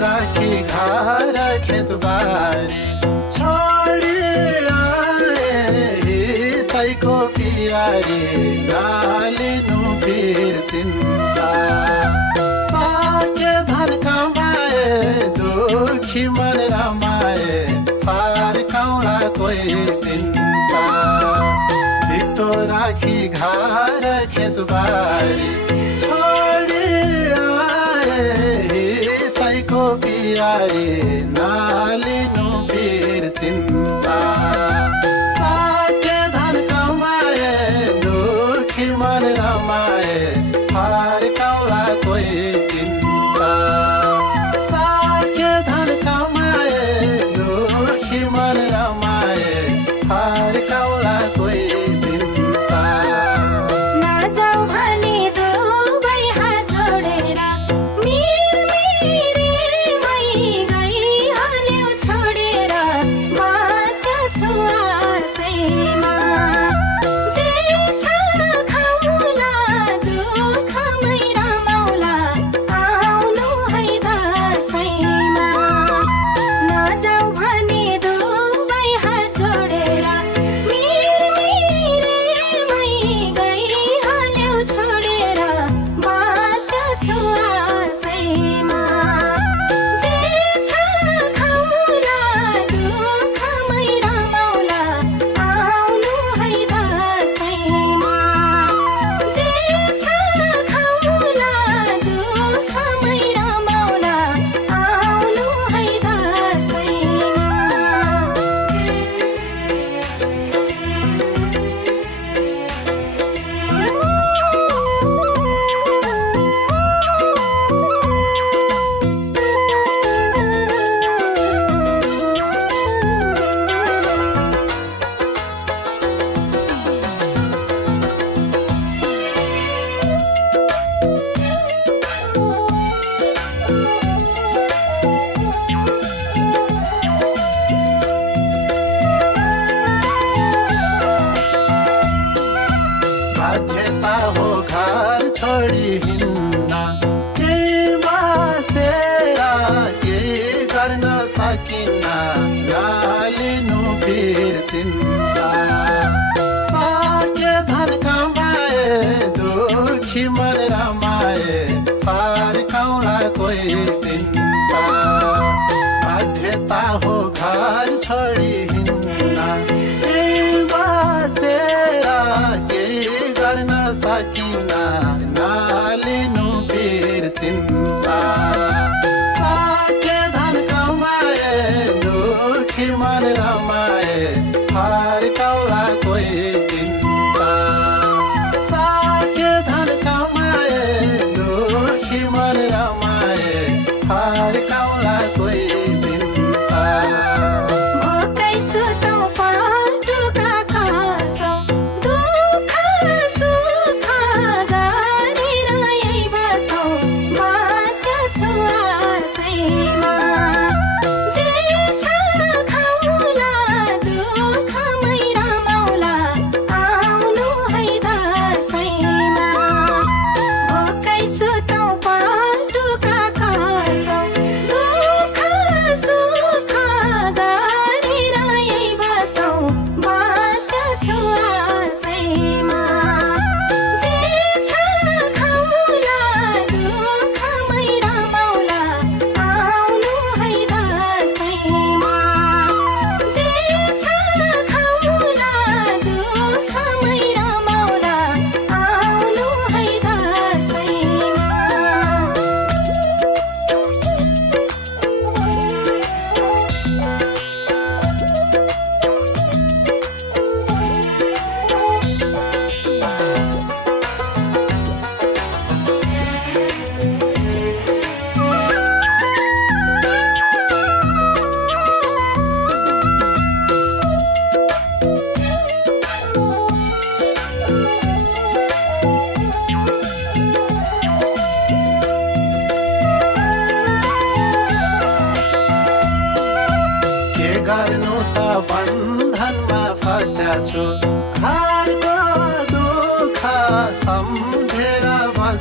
राखी घर खेतबारी छोडी आए तैको पियारी नालिनु फिर चिन्ता साके धन कमाए दुखी मन रमाए पार कौला कोही चिन्ता धितो राखी घर खेतबारी पियारे नालिनु फिर चिन्ता साके धन कमाए दुखी मन रमाए पार कौला कोही चिन्ता साके धन कमाए दुखी मन रमाए पार कौला कोही चिन्ता बाध्यता हो घर छोडी हिँड्न के बसेर के गर्न सकिन्न नालिनु फिर चिन्ता साके धन कमाए दुखी मन रमाए पार कौला कोही चिन्ता बाध्यता हो घर छोडी हिँड्न के बसेर सकिना नालिनु फिर चिन्ता साके धन कमाए दुखी मन रमाए पार कौला कोही चिन्ता साके धन कमाए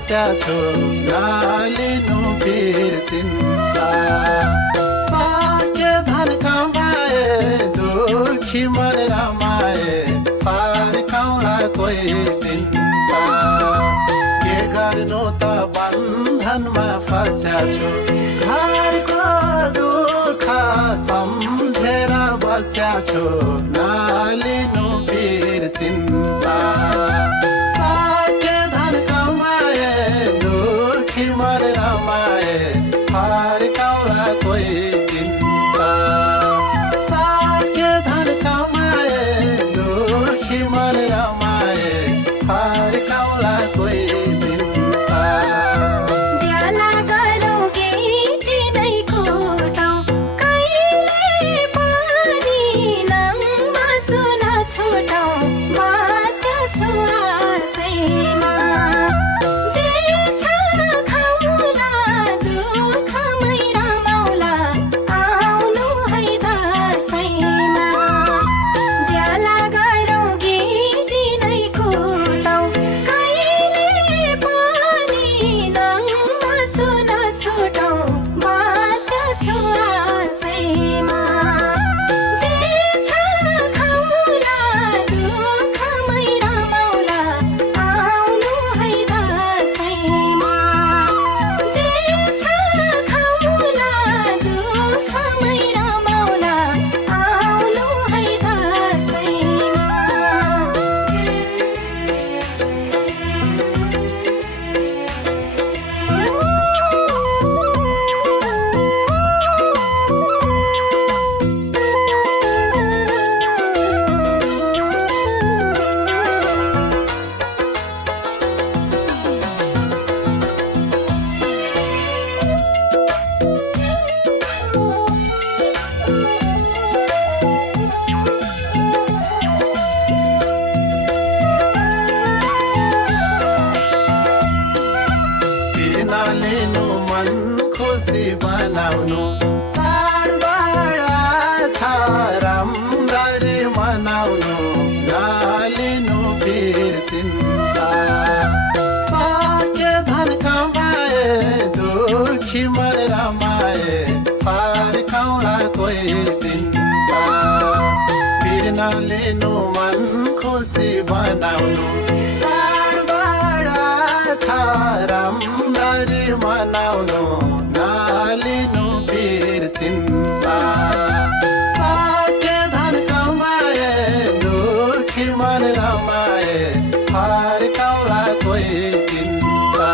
बस्या छु नलिनु फिर चिन्ता साके धन कमाए दुखी मन रमाए फर्काउला कोही चिन्ता के गर्नु त बन्धनमा फस्या छु घरको दुःख सम्झेर बस्या छु नलिनु फिर चिन्ता साके धन कमाए दुखी मन रमाए फर्काउला कोही चिन्ता साके धन कमाए दुखी मन रमाए फर्काउला कोही चिन्ता ज्याला गरौँगे तिनै कोटाउँ कहिले पनि नङमा सुन छोटाउँ बस्या छु आशैमा जे छ खाउला दुःखमै रमाउला आउनु है दशैँमा ज्याला गरौँगे तिनै कोटाउँ कहिले पनि नङमा सुन छोटाउँ बस्या छु आशैमा जे छ खाउला दुःखमै रमाउला आउनु है दशैँमा जे छ खाउला दुःखमै रमाउला आउनु है दशैँमा किन लिनु मन खुसी बनाउनु चाडबाड छ राम्ररी मनाउनु नलिनु फिर चिन्ता साके धन कमाए दुखी मन रमाए फर्काउला कोही चिन्ता फिर नलिनु मन खुसी बनाउनु चाडबाड छ राम्ररी मनाउनु नलिनु फिर चिन्ता साके धन कमाए दुखी मन रमाए फर्काउला कोही चिन्ता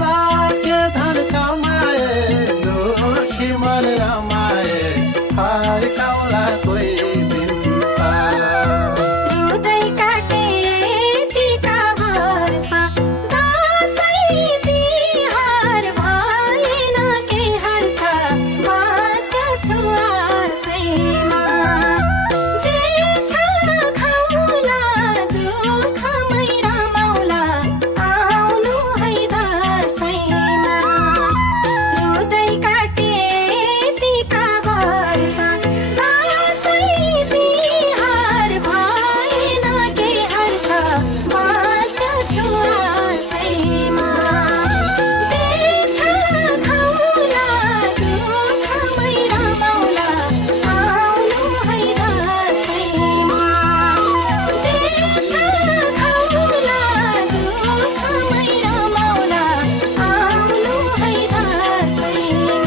साके धन कमाए दुखी मन रमाए फर्काउला कोही चिन्ता हृदय काटे यतिका वर्ष दशैँ तिहार भएन के हर्ष बस्या छु आशैमा जे छ खाउला दुःखमै रमाउला आउनु है दशैँमा हृदय काटे यतिका वर्ष दशैँ तिहार भएन के हर्ष बस्या छु आशैमा जे छ खाउला दुःखमै रमाउला आउनु है दशैँमा जे छ खाउला दुःखमै रमाउला आउनु है दशैँमा